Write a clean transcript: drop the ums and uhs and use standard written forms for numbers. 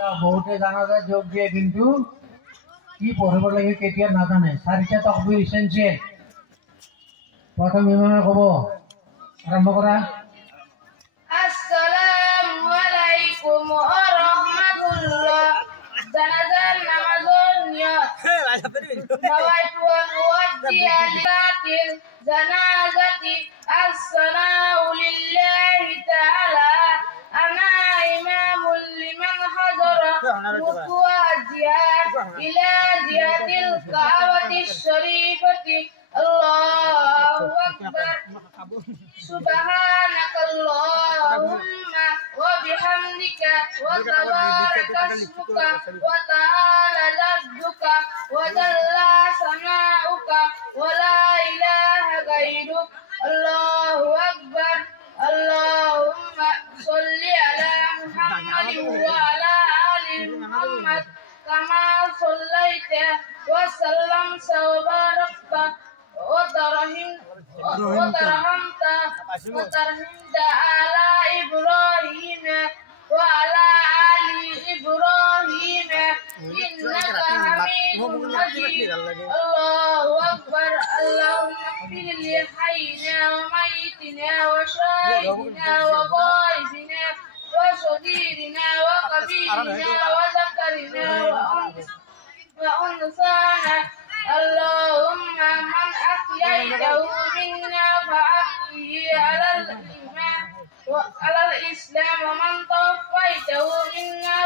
বহুতে জানাজাত যোগ দিয়ে কিন্তু কি পঢ়িব লাগে কেতিয়া নাজানে। চাৰিটা তকবীৰ ইছেনচিয়েল। প্ৰথম ইমামে ক'ব, আৰম্ভ কৰা। আসসালামু আলাইকুম ওয়া রাহমাতুল্লাহ। জানাজার নামাজের নিয়ত। নাওয়াইতু আন উওয়াজ্জিয়া লিলাতিল জানাজাতি আসসালামু লিল্লাহি তাআলা আনা ইমামুল লিমান হাযারা মুতওয়াজ্জিয়া ইলা জিহাতিল কাবাতিশ শরীফাতি আল্লাহু আকবার সুবহানাকাল্লাহুম্মা ওয়া বিহামদিকা ওয়া তাবারাকা ইসমুকা ওয়া তাআলা জাদ্দুকা ওয়া জাল্লা সানাউকা ওয়া লা ইলাহা গায়রুক আল্লাহু আকবার আল্লাহুম্মা শাল্লি আলা মুহাম্মাদিন ওয়া আলা আলি মুহাম্মাদ কামা শাল্লাইতা ওয়া সাল্লামতা ওয়া বারাকতা وترحمت على إبراهيم وعلى آل إبراهيم إنك حميد مجيد الله أكبر اللهم اغفر لحينا وميتنا وشاهدنا وغائبنا وصغيرنا وكبيرنا وذكرنا وأنثانا اللهم من أحييته منا فأحيه على الإيمان وعلى الإسلام ومن توفيته منا